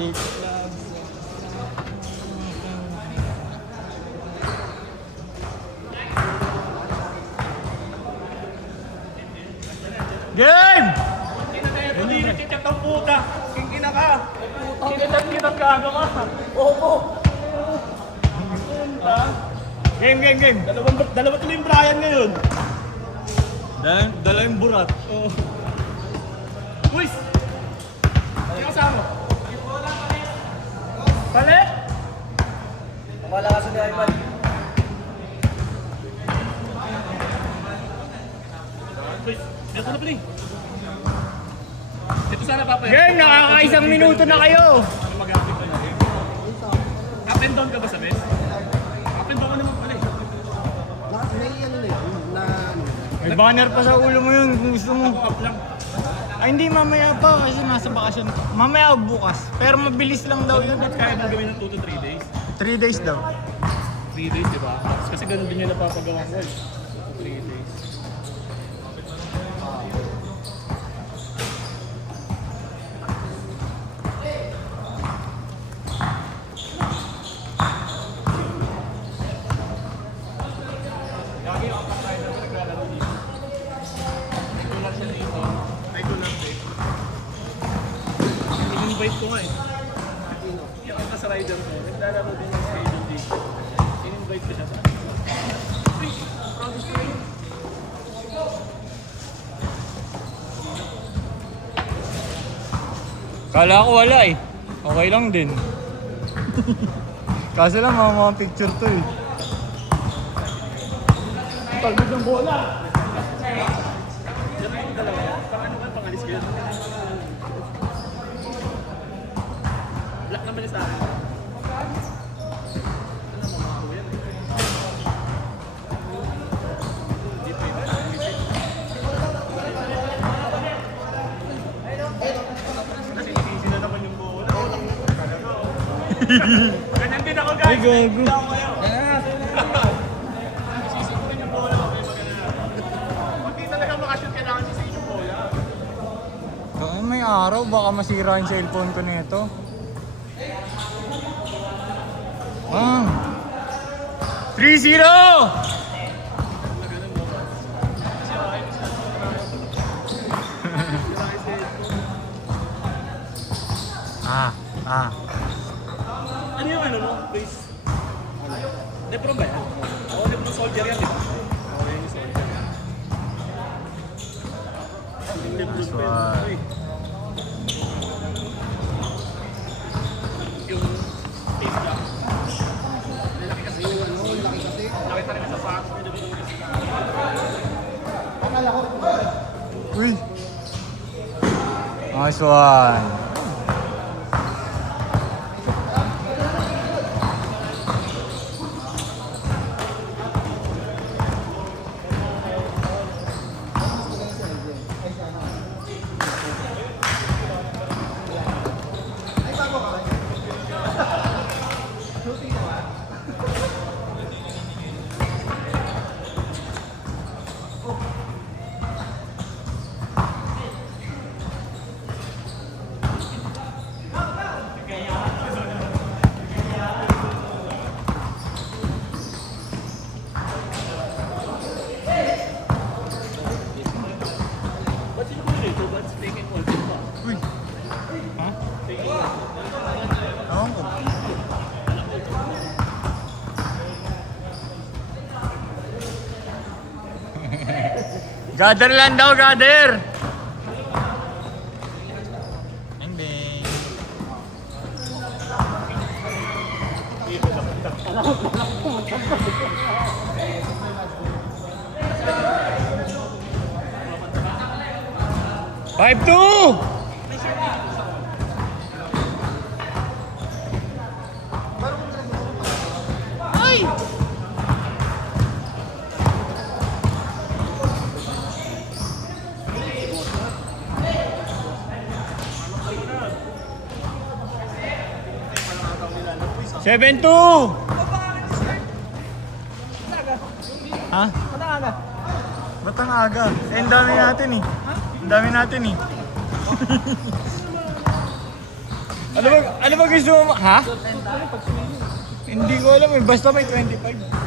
Big. Game! Hindi nagchat ang puta. Kingina ka. Kinatang gago ka. Opo. Game. Dalawa tuloy yung Brian ngayon. Dala yung burat. Uys! Sino kasama? Palit! Wala ka sa iPad. Uys! Ito na pala eh. Ito sana papaya. Game! Nakakaisang minuto na kayo! Ano mag-active ka na eh? Up and down ka ba sa best? Up and down ka naman pala eh. May ano na yun, na ano. May banner pa sa ulo mo yun kung gusto mo. Ako up lang. Ay hindi, mamaya pa kasi nasa bakasyon. Mamaya o bukas. Pero mabilis lang daw yun. Ba't kaya nang gawin ng 2 to 3 days? 3 days daw. 3 days, di ba? Kasi ganun din yung napapagawa ko eh. 3 days. In-invite ko nga eh. Yung ang sa rider ko, naglalaro din ng schedule dito. In-invite ko siya sa akin. Uy! Promise ko yun. Kala ko wala eh. Okay lang din. Kaso lang mga picture to eh. Pagod ng bola! Yan yung dalawa. Paano ba? Pangalis ko yun. Black naman yung sa akin. Ano mo mga kuya? Hindi pwede. Kasi easy na naman yung bola. Ganyan din ako guys. Ay, gago. Hindi ako kayo. Sisipuin yung bola. Okay, maganda. Kung di talaga makashoot, kailangan sisihin yung bola. May araw, baka masira yung cellphone ko nito. Ah. 3-0! Ah. Ano yung ano mo? Please. Nepro ba yan? Oo, Nepro soldier yan, di ba? Oo, yan yung soldier. Yung Nepro Nice pa one. yun. Uy. Yung face lang. Laki kasi yung ano, laki kasi. Laki talaga sa socks. Uy! Nice one! Ba't sino mo dito? Ba't speaking all din pa? Uy! Ha? Ewan ko. Gather lang daw, gather! Hindi. Five two! Ay! Seven two! Ha? Ba't ang aga? Eh, ang dami natin eh. Ang dami natin eh. Ano ba gusto mo? Ha? Hindi ko alam eh. Basta may 25.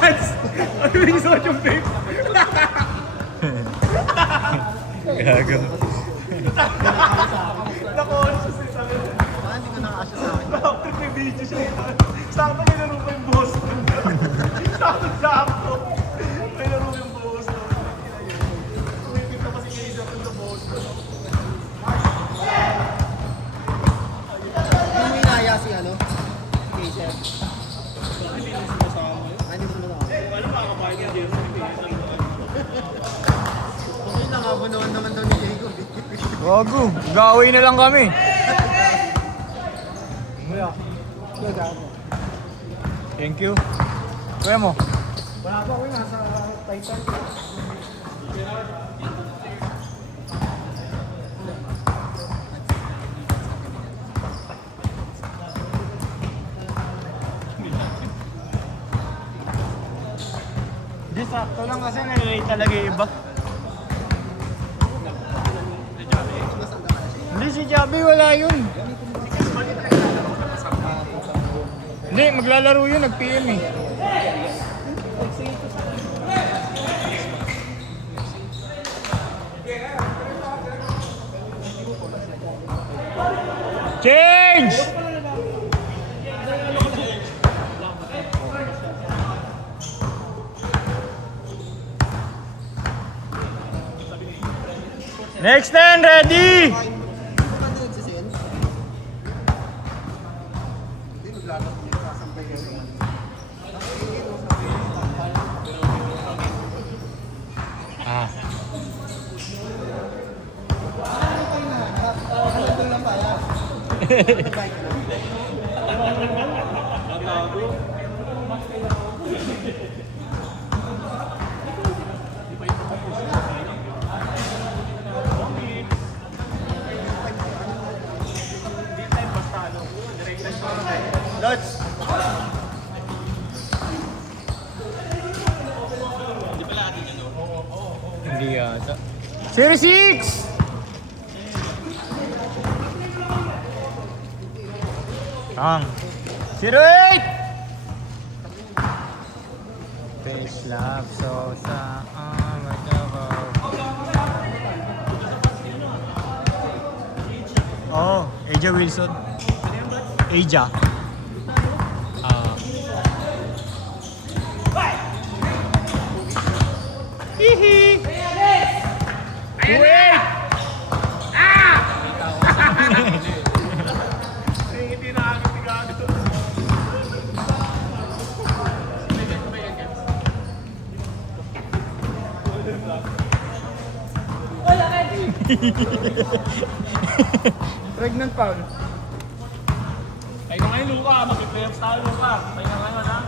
Vance! Ano yung suot yung vape? Gago. Naka-conscious eh sabi. Hindi ko nakasya sa akin. After may video siya. Sakto may laro pa yung boss. Sakto. May laro yung boss. Kumipit na kasi kayo sa boss. Hindi mo inaya si ano? Kaser. Hindi mo sumasama yun. Hindi mo sumasama. Kung alam makakapahin niya, di rin Okay, nakabunuan naman daw ni Jacob. Gago. Gawin na lang kami. Kuya. Kuya, gago. Thank you. Kuya mo. Wala pa ako nasa Titan. Di sakto lang kasi nalilate talaga yung iba. Hindi si Javi, wala yun. Hindi, maglalaro yun, nag-PM eh. Change! Next 10, ready! Hindi ba nagsisin? Hindi, maglalaro niya. Sasampay kayo. Ah. Lods! Hindi yata. Series 6! Ang 08! Face love, so sa Oh, Aja Wilson. Aja. Ah. Hihi. 28! Hindi na aking tigado. Pregnant foul. Tayo na ngayon, Luka. Mag-playoffs tayo, Luka. Tayo na ngayon, ha?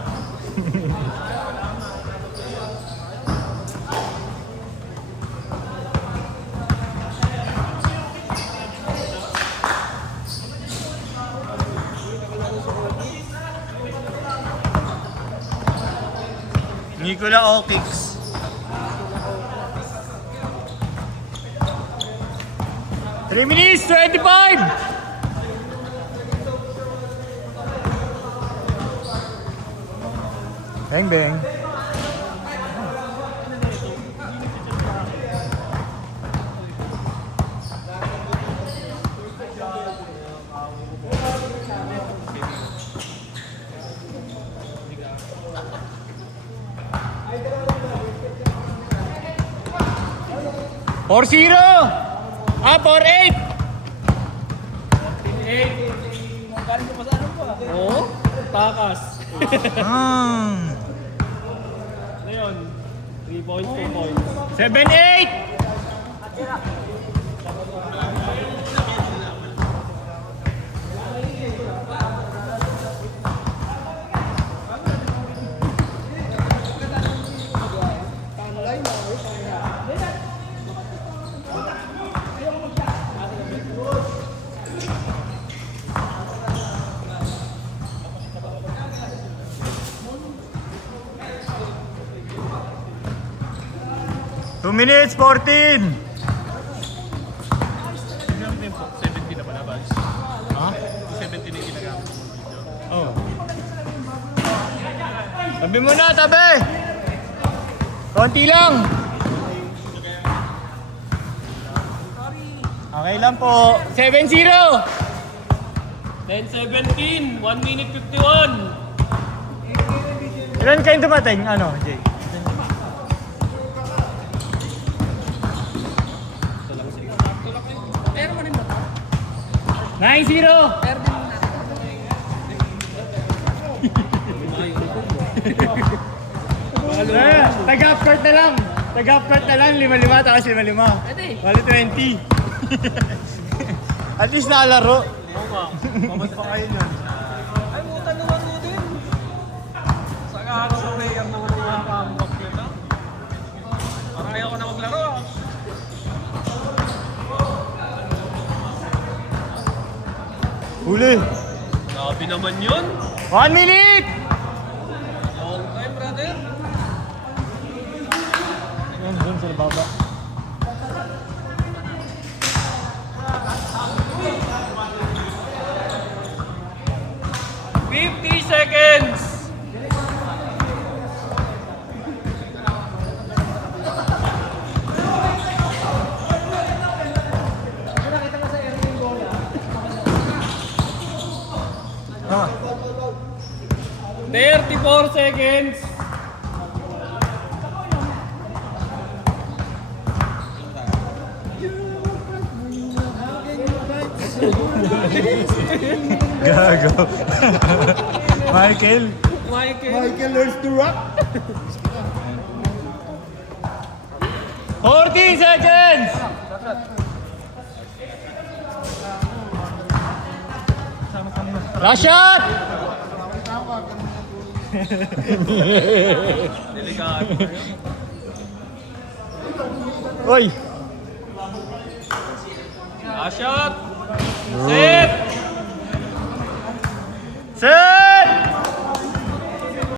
Nikola Okix. Three minutes, 25! Bang bang. Four zero. Ah, 4-8. Galing ko pa sa ano pa? Oo. Takas. Ano yun? 3 points, 2 points. 7-8. 2 minutes, 14. Tingnan mo po, 70 na pala, Bags. Ha? 70 na yung ginagamit mo video. Oh. Tabi mo na, tabi! Konti lang! Okay lang po. 7-0! 10-17, 1 minute 51. Ilan kayong dumating? Ano, Jay? Pero mo rin ba ito? 9-0! Tag-half court na lang. Tag-half court na lang. 5-5 tapos 5-5. Pwede. Bali 20. At least nakalaro. Oo nga. Mabot pa kayo nun. Ay, puta naman mo din. Saka ako sa player naman ang mga kambak nila. Parang ayaw ko na maglaro ah. Huli. Grabe naman yun. 1 minute! Long time, brother. Yan, dun sa baba. Seconds! Ha? 34 seconds! Gago. Michael. Michael learns to rock. 40 seconds! Last shot! Delikado. Oy! Last shot! Set! Set!